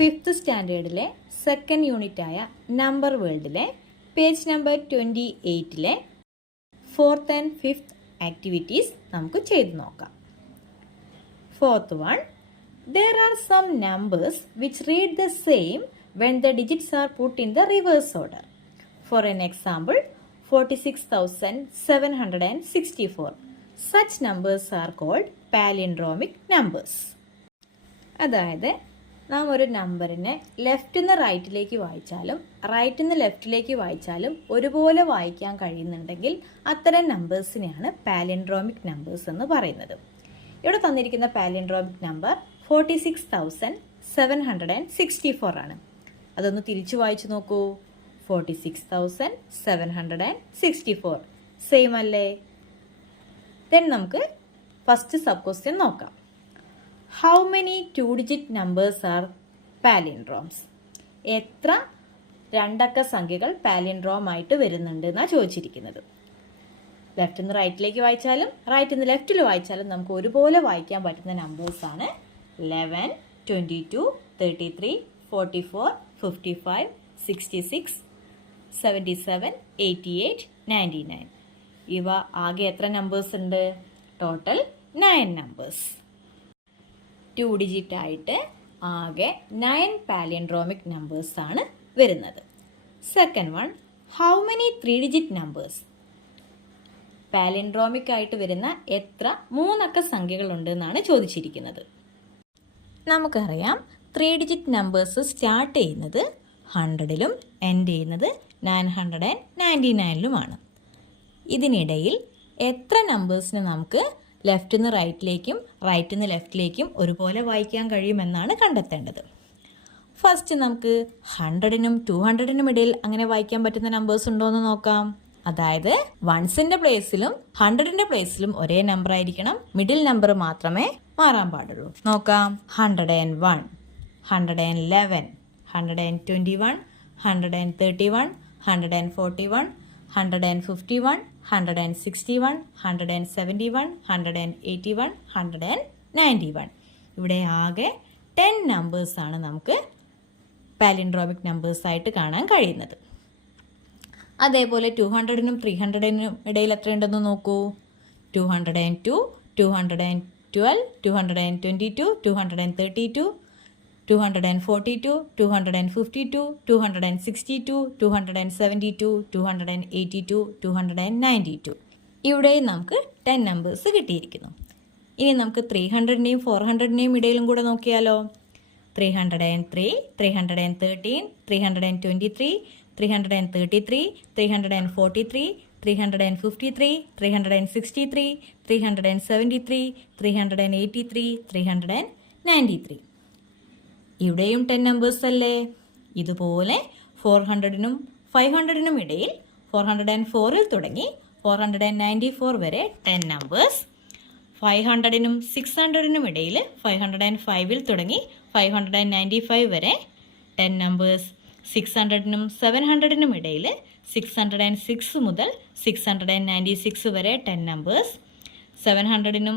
Fifth സ്റ്റാൻഡേർഡിലെ second യൂണിറ്റായ number വേൾഡിലെ page number twenty എയ്റ്റിലെ ഫോർത്ത് ആൻഡ് ഫിഫ്ത്ത് ആക്ടിവിറ്റീസ് നമുക്ക് ചെയ്തു നോക്കാം. Fourth one there are some numbers which read the same when the digits are put in the reverse order for an example forty six thousand seven hundred and sixty four such numbers are called palindromic numbers അതായത് നാം ഒരു നമ്പറിനെ left നിന്ന് റൈറ്റിലേക്ക് വായിച്ചാലും റൈറ്റിൽ നിന്ന് ലെഫ്റ്റിലേക്ക് വായിച്ചാലും ഒരുപോലെ വായിക്കാൻ കഴിയുന്നുണ്ടെങ്കിൽ അത്തരം നമ്പേഴ്സിനെയാണ് പാലിൻഡ്രോമിക് നമ്പേഴ്സ് എന്ന് പറയുന്നത്. ഇവിടെ തന്നിരിക്കുന്ന palindromic number forty six thousand seven hundred and sixty four ആണ്. അതൊന്ന് തിരിച്ചു വായിച്ചു നോക്കൂ. Forty six thousand seven hundred and sixty four. Same അല്ലേ? ദെൻ നമുക്ക് ഫസ്റ്റ് സബ് ക്വസ്റ്റ്യൻ നോക്കാം. How many two digit numbers are palindromes എത്ര രണ്ടക്ക സംഖ്യകൾ പാലിൻഡ്രോം ആയിട്ട് വരുന്നുണ്ട് എന്നാണ് ചോദിച്ചിരിക്കുന്നത്. ലെഫ്റ്റ് നിന്ന് റൈറ്റിലേക്ക് വായിച്ചാലും റൈറ്റ് നിന്ന് ലെഫ്റ്റിൽ വായിച്ചാലും നമുക്ക് ഒരുപോലെ വായിക്കാൻ പറ്റുന്ന നമ്പേഴ്സാണ് eleven twenty two thirty three forty four fifty five sixty six seventy seven eighty eight ninety nine ഇവ ആകെ എത്ര നമ്പേഴ്സ് ഉണ്ട്? Total nine numbers two digit ആയിട്ട് ആകെ നയൻ പാലിയൻഡ്രോമിക് നമ്പേഴ്സ് ആണ് വരുന്നത്. Second one how many three digit numbers palindromic ആയിട്ട് വരുന്ന എത്ര മൂന്നക്ക സംഖ്യകളുണ്ട് എന്നാണ് ചോദിച്ചിരിക്കുന്നത്. നമുക്കറിയാം ത്രീ ഡിജിറ്റ് നമ്പേഴ്സ് സ്റ്റാർട്ട് ചെയ്യുന്നത് ഹൺഡ്രഡിലും എൻഡ് ചെയ്യുന്നത് നയൻ ഹൺഡ്രഡ് ആൻഡ് നയന്റി നയനിലുമാണ് ഇതിനിടയിൽ എത്ര നമ്പേഴ്സിന് നമുക്ക് ലെഫ്റ്റിൽ നിന്ന് റൈറ്റിലേക്കും റൈറ്റിൽ നിന്ന് ലെഫ്റ്റിലേക്കും ഒരുപോലെ വായിക്കാൻ കഴിയുമെന്നാണ് കണ്ടെത്തേണ്ടത്. ഫസ്റ്റ് നമുക്ക് ഹൺഡ്രഡിനും ടു ഹൺഡ്രഡിനും ഇടയിൽ അങ്ങനെ വായിക്കാൻ പറ്റുന്ന നമ്പേഴ്സ് ഉണ്ടോ എന്ന് നോക്കാം. അതായത് വൺസിന്റെ പ്ലേസിലും ഹൺഡ്രഡിന്റെ പ്ലേസിലും ഒരേ നമ്പർ ആയിരിക്കണം. മിഡിൽ നമ്പർ മാത്രമേ മാറാൻ പാടുള്ളൂ. നോക്കാം. Hundred and one hundred and eleven hundred and twenty one hundred and thirty one hundred and forty one hundred and fifty one hundred and sixty one hundred and seventy one hundred and eighty one hundred and ninety one ഇവിടെ ആകെ ten നമ്പേഴ്സാണ് നമുക്ക് palindromic നമ്പേഴ്സായിട്ട് കാണാൻ കഴിയുന്നത്. അതേപോലെ to ഹൺഡ്രഡിനും three ഹൺഡ്രഡിനും ഇടയിൽ എത്രയുണ്ടെന്ന് നോക്കൂ? Two hundred and two two hundred and twelve two hundred and twenty two two hundred and thirty two two hundred and forty two two hundred and fifty two two hundred and sixty two two hundred and seventy two two hundred and eighty two two hundred and ninety two ഇവിടെയും നമുക്ക് ten numbers കിട്ടിയിരിക്കുന്നു ഇനി നമുക്ക് three ഹൺഡ്രഡിനെയും four ഹൺഡ്രഡിനെയും ഇടയിലും കൂടെ നോക്കിയാലോ three hundred and three three hundred and thirteen three hundred and twenty three three hundred and thirty three three hundred and forty three three hundred and fifty three three hundred and sixty three three hundred and seventy three three hundred and eighty three three hundred and ninety three ഇവിടെയും ten numbers അല്ലേ? ഇതുപോലെ four ഹൺഡ്രഡിനും five ഹൺഡ്രഡിനും ഇടയിൽ four hundred and ഫോറിൽ തുടങ്ങി four hundred and ninety four വരെ ten numbers five ഹൺഡ്രഡിനും six ഹൺഡ്രഡിനും ഇടയിൽ ഫൈവ് ഹൺഡ്രഡ് ആൻഡ് ഫൈവിൽ തുടങ്ങി five hundred and ninety five വരെ ടെൻ നമ്പേഴ്സ് സിക്സ് ഹൺഡ്രഡിനും സെവൻ ഹൺഡ്രഡിനും ഇടയിൽ സിക്സ് ഹൺഡ്രഡ് ആൻഡ് സിക്സ് മുതൽ six hundred and ninety six വരെ ടെൻ നമ്പേഴ്സ് സെവൻ ഹൺഡ്രഡിനും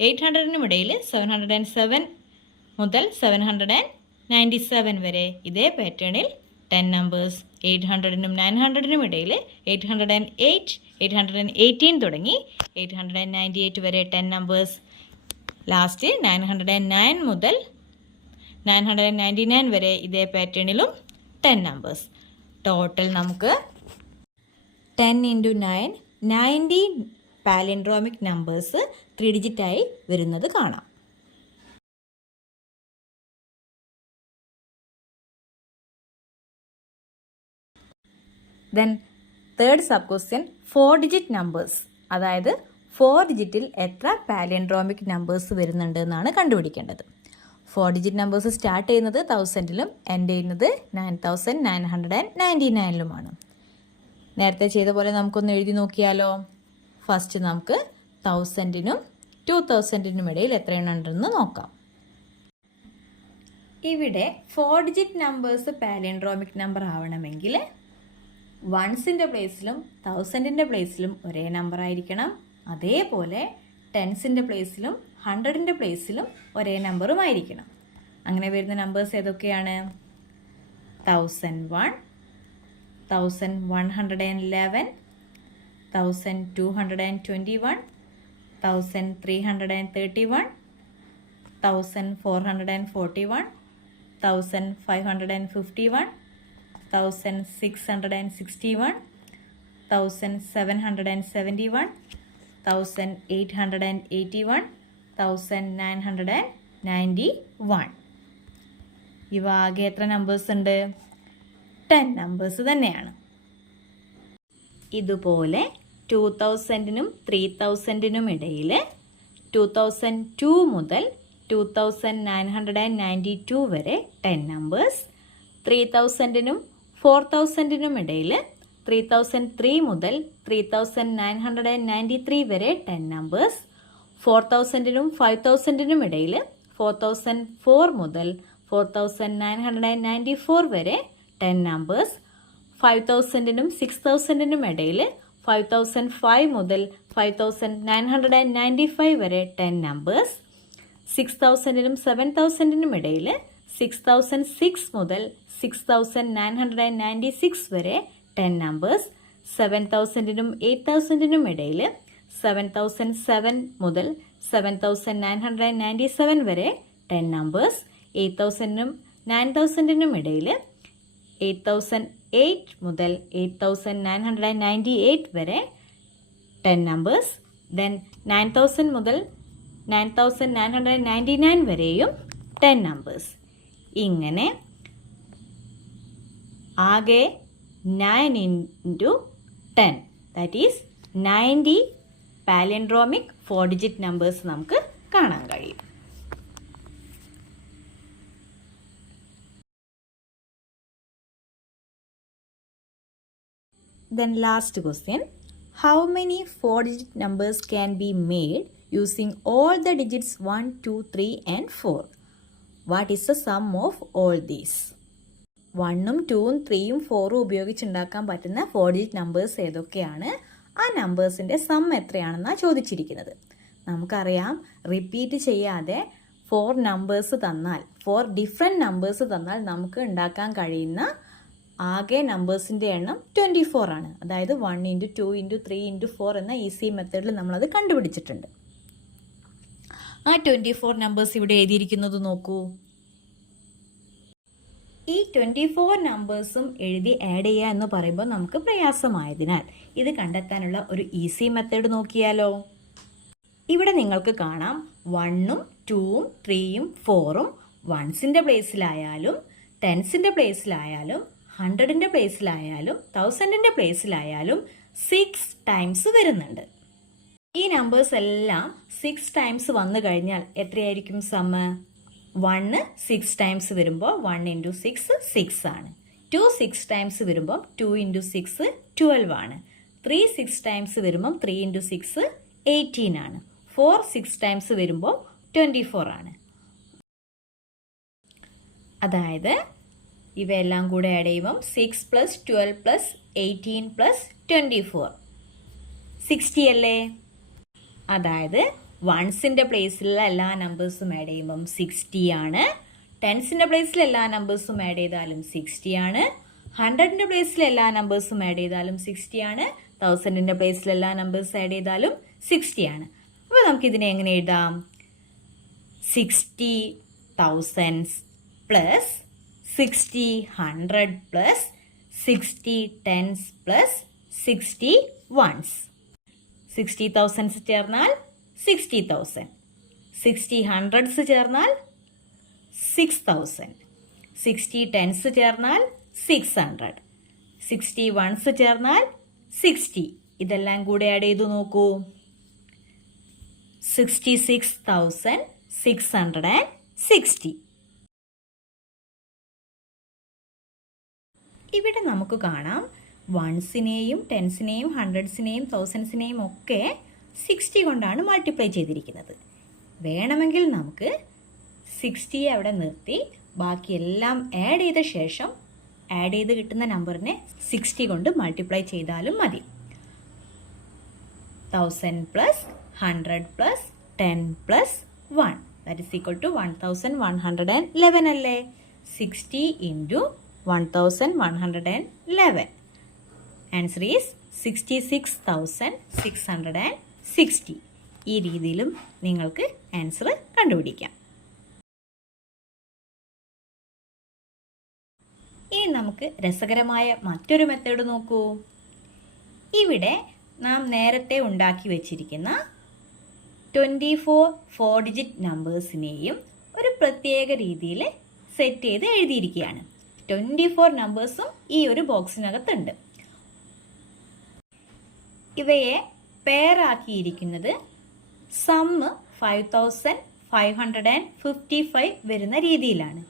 എയ്റ്റ് ഹൺഡ്രഡിനും ഇടയിൽ സെവൻ ഹൺഡ്രഡ് ആൻഡ് സെവൻ മുതൽ seven hundred and ninety seven വരെ ഇതേ പാറ്റേണിൽ ടെൻ നമ്പേഴ്സ് എയ്റ്റ് ഹൺഡ്രഡിനും നയൻ ഹൺഡ്രഡിനും ഇടയിൽ eight hundred and eight eight hundred and eighteen തുടങ്ങി eight hundred and ninety eight വരെ ten numbers last nine hundred and nine മുതൽ nine hundred and ninety nine വരെ ഇതേ പാറ്റേണിലും ടെൻ നമ്പേഴ്സ് ടോട്ടൽ നമുക്ക് ten into nine ninety palindromic numbers three ഡിജിറ്റായി വരുന്നത് കാണാം. Then third sub question four digit numbers അതായത് four ഡിജിറ്റിൽ എത്ര പാലിയൻഡ്രോമിക് നമ്പേഴ്സ് വരുന്നുണ്ട് എന്നാണ് കണ്ടുപിടിക്കേണ്ടത്. ഫോർ ഡിജിറ്റ് നമ്പേഴ്സ് സ്റ്റാർട്ട് ചെയ്യുന്നത് തൗസൻഡിലും എൻഡ് ചെയ്യുന്നത് nine thousand nine hundred and ninety നയനിലുമാണ് നേരത്തെ ചെയ്ത പോലെ നമുക്കൊന്ന് എഴുതി നോക്കിയാലോ? ഫസ്റ്റ് നമുക്ക് തൗസൻഡിനും ടു തൗസൻഡിനും ഇടയിൽ എത്രയെണ്ണുണ്ടെന്ന് നോക്കാം. ഇവിടെ four digit numbers palindromic number ആവണമെങ്കിൽ വൺസിന്റെ പ്ലേസിലും തൗസൻഡിന്റെ പ്ലേസിലും ഒരേ നമ്പർ ആയിരിക്കണം. അതേപോലെ ടെൻസിന്റെ പ്ലേസിലും ഹൺഡ്രഡിന്റെ പ്ലേസിലും ഒരേ നമ്പറും ആയിരിക്കണം. അങ്ങനെ വരുന്ന നമ്പേഴ്സ് ഏതൊക്കെയാണ്? Thousand one thousand one hundred and eleven thousand two hundred and twenty one thousand three hundred and thirty one thousand four hundred and forty one thousand five hundred and fifty one thousand six hundred and sixty one thousand seven hundred and seventy one thousand eight hundred and eighty one thousand nine hundred and ninety one ഇവ ആകെ എത്ര numbers ഉണ്ട്? Ten numbers തന്നെയാണ്. ഇതുപോലെ to തൗസൻഡിനും three തൗസൻഡിനും ഇടയിൽ two thousand two മുതൽ two thousand nine hundred and ninety two വരെ ടെൻ നമ്പേഴ്സ് ത്രീ തൗസൻഡിനും ഫോർ തൗസൻഡിനും ഇടയിൽ ത്രീ തൗസൻഡ് ത്രീ മുതൽ three thousand nine hundred and ninety three വരെ ടെൻ നമ്പേഴ്സ്. ഫോർ തൗസൻഡിനും ഫൈവ് തൗസൻഡിനും ഇടയിൽ ഫോർ തൗസൻഡ് ഫോർ മുതൽ four thousand nine hundred and ninety four വരെ ടെൻ നമ്പേഴ്സ്. ഫൈവ് തൗസൻഡിനും സിക്സ് തൗസൻഡിനും ഇടയിൽ ഫൈവ് തൗസൻഡ് ഫൈവ് മുതൽ five thousand nine hundred and ninety five വരെ ടെൻ നമ്പേഴ്സ്. സിക്സ് തൗസൻഡിനും സെവൻ തൗസൻഡിനും ഇടയിൽ സിക്സ് തൗസൻഡ് സിക്സ് മുതൽ six thousand nine hundred and ninety six വരെ ടെൻ നമ്പേഴ്സ് സെവൻ തൗസൻഡിനും എയ്റ്റ് തൗസൻഡിനും ഇടയിൽ സെവൻ തൗസൻഡ് സെവൻ മുതൽ seven thousand nine hundred and ninety seven വരെ ടെൻ നമ്പേഴ്സ് എയ്റ്റ് തൗസൻഡിനും നയൻ തൗസൻഡിനും ഇടയിൽ എയ്റ്റ് തൗസൻഡ് എയ്റ്റ് മുതൽ eight thousand nine hundred and ninety eight വരെ ten numbers then nine thousand മുതൽ nine thousand nine hundred ninety nine വരെയും ten numbers ഇങ്ങനെ ആകെ nine into ten that is ninety palindromic four digit numbers നമുക്ക് കാണാൻ കഴിയും. Then last question how many four digit numbers can be made using all the digits one two three and four What is the sum of all these വണ്ണും ടൂവും ത്രീയും ഫോറും ഉപയോഗിച്ചുണ്ടാക്കാൻ പറ്റുന്ന four digit numbers ഏതൊക്കെയാണ്? ആ നമ്പേഴ്സിന്റെ സം എത്രയാണെന്നാണ് ചോദിച്ചിരിക്കുന്നത്. നമുക്കറിയാം repeat ചെയ്യാതെ ഫോർ നമ്പേഴ്സ് തന്നാൽ ഫോർ ഡിഫറെന്റ് നമ്പേഴ്സ് തന്നാൽ നമുക്ക് ഉണ്ടാക്കാൻ കഴിയുന്ന ആകെ നമ്പേഴ്സിന്റെ എണ്ണം ട്വന്റി ഫോർ ആണ്. അതായത് one into two into three into four എന്ന ഈസി മെത്തേഡിൽ നമ്മളത് കണ്ടുപിടിച്ചിട്ടുണ്ട്. ആ ട്വന്റി ഫോർ നമ്പേഴ്സ് ഇവിടെ എഴുതിയിരിക്കുന്നത് നോക്കൂ. ഈ ട്വന്റി ഫോർ നമ്പേഴ്സും എഴുതി ആഡ് ചെയ്യുക എന്ന് പറയുമ്പോൾ നമുക്ക് പ്രയാസമായതിനാൽ ഇത് കണ്ടെത്താനുള്ള ഒരു ഈസി മെത്തേഡ് നോക്കിയാലോ. ഇവിടെ നിങ്ങൾക്ക് കാണാം. വണ്ണും ടൂവും ത്രീയും ഫോറും വൺസിന്റെ പ്ലേസിലായാലും ടെൻസിന്റെ പ്ലേസിലായാലും ഹൺഡ്രഡിന്റെ പ്ലേസിലായാലും തൗസൻഡിന്റെ പ്ലേസിലായാലും സിക്സ് ടൈംസ് വരുന്നുണ്ട്. ഈ നമ്പേഴ്സ് എല്ലാം സിക്സ് ടൈംസ് വന്നു കഴിഞ്ഞാൽ എത്രയായിരിക്കും സമ്മ് വണ്ണ് സിക്സ് ടൈംസ് വരുമ്പോൾ വൺ ഇന്റു സിക്സ് സിക്സ് ആണ്. ടു സിക്സ് ടൈംസ് വരുമ്പോൾ ടു ഇന്റു സിക്സ് ട്വൽവ് ആണ്. ത്രീ സിക്സ് ടൈംസ് വരുമ്പം ത്രീ ഇന്റു സിക്സ് എയ്റ്റീൻ ആണ്. ഫോർ സിക്സ് ടൈംസ് വരുമ്പോൾ ട്വന്റി ഫോർ ആണ്. അതായത് ഇവയെല്ലാം കൂടെ ചെയ്യുമ്പം six plus twelve plus eighteen plus twenty four sixty അല്ലേ? അതായത് വൺസിന്റെ പ്ലേസിലുള്ള എല്ലാ നമ്പേഴ്സും ആഡ് ചെയ്യുമ്പം സിക്സ്റ്റി ആണ്. ടെൻസിന്റെ പ്ലേസിൽ എല്ലാ നമ്പേഴ്സും ആഡ് ചെയ്താലും സിക്സ്റ്റി ആണ്. ഹൺഡ്രഡിന്റെ പ്ലേസിൽ എല്ലാ നമ്പേഴ്സും ആഡ് ചെയ്താലും സിക്സ്റ്റി ആണ്. തൗസൻഡിന്റെ പ്ലേസിൽ എല്ലാ നമ്പേഴ്സ് ആഡ് ചെയ്താലും സിക്സ്റ്റി ആണ്. അപ്പോൾ നമുക്കിതിനെ എങ്ങനെ എഴുതാം? Sixty thousands plus sixty hundred plus sixty tens plus sixty ones sixty thousands ചേർന്നാൽ സിക്സ്റ്റി തൗസൻഡ് സിക്സ്റ്റി ഹൺഡ്രഡ്സ് ചേർന്നാൽ സിക്സ് തൗസൻഡ് സിക്സ്റ്റി ടെൻസ് ചേർന്നാൽ സിക്സ് ഹൺഡ്രഡ് സിക്സ്റ്റി വൺസ് ചേർന്നാൽ സിക്സ്റ്റി ഇതെല്ലാം കൂടെ ആഡ് ചെയ്ത് നോക്കൂ. Sixty six thousand six hundred and sixty ഇവിടെ നമുക്ക് കാണാം വൺസിനെയും ടെൻസിനെയും ഹൺഡ്രഡ്സിനെയും തൗസൻഡ്സിനെയും ഒക്കെ സിക്സ്റ്റി കൊണ്ടാണ് മൾട്ടിപ്ലൈ ചെയ്തിരിക്കുന്നത്. വേണമെങ്കിൽ നമുക്ക് സിക്സ്റ്റിയെ അവിടെ നിർത്തി ബാക്കിയെല്ലാം ആഡ് ചെയ്ത ശേഷം ആഡ് ചെയ്ത് കിട്ടുന്ന നമ്പറിനെ സിക്സ്റ്റി കൊണ്ട് മൾട്ടിപ്ലൈ ചെയ്താലും മതി. Thousand plus hundred plus ten plus one that is equal to one thousand one hundred and eleven അല്ലേ? Sixty into one thousand one hundred and eleven answer is sixty six thousand six hundred and sixty ഈ രീതിയിലും നിങ്ങൾക്ക് answer കണ്ടുപിടിക്കാം. ഇനി നമുക്ക് രസകരമായ മറ്റൊരു method നോക്കൂ. ഇവിടെ നാം നേരത്തെ ഉണ്ടാക്കി വച്ചിരിക്കുന്ന ട്വന്റി ഫോർ ഫോർ ഡിജിറ്റ് നമ്പേഴ്സിനെയും ഒരു പ്രത്യേക രീതിയിൽ സെറ്റ് ചെയ്ത് എഴുതിയിരിക്കുകയാണ്. ട്വന്റി ഫോർ നമ്പേഴ്സും ഈ ഒരു ബോക്സിനകത്തുണ്ട് ഇവയെ പെയറാക്കിയിരിക്കുന്നത് sum five thousand five hundred and fifty five വരുന്ന രീതിയിലാണ്.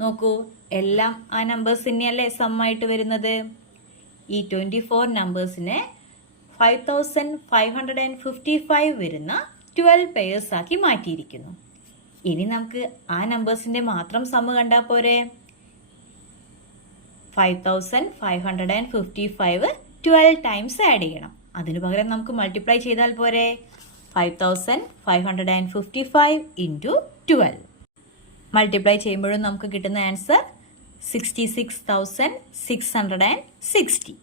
നോക്കൂ എല്ലാം ആ നമ്പേഴ്സ് തന്നെയല്ലേ സമ്മായിട്ട് വരുന്നത്? ഈ twenty four നമ്പേഴ്സിനെ five thousand five hundred and fifty five വരുന്ന ട്വൽവ് പെയേഴ്സ് ആക്കി മാറ്റിയിരിക്കുന്നു. ഇനി നമുക്ക് ആ നമ്പേഴ്സിന്റെ മാത്രം സമ്മ് കണ്ടാൽ പോരെ. Five thousand five hundred and fifty five twelve times add ചെയ്യണം. അതിനു പകരം നമുക്ക് മൾട്ടിപ്ലൈ ചെയ്താൽ പോരെ? Five thousand five hundred and fifty five into twelve multiply ചെയ്യുമ്പോഴും നമുക്ക് കിട്ടുന്ന answer sixty six thousand six hundred and sixty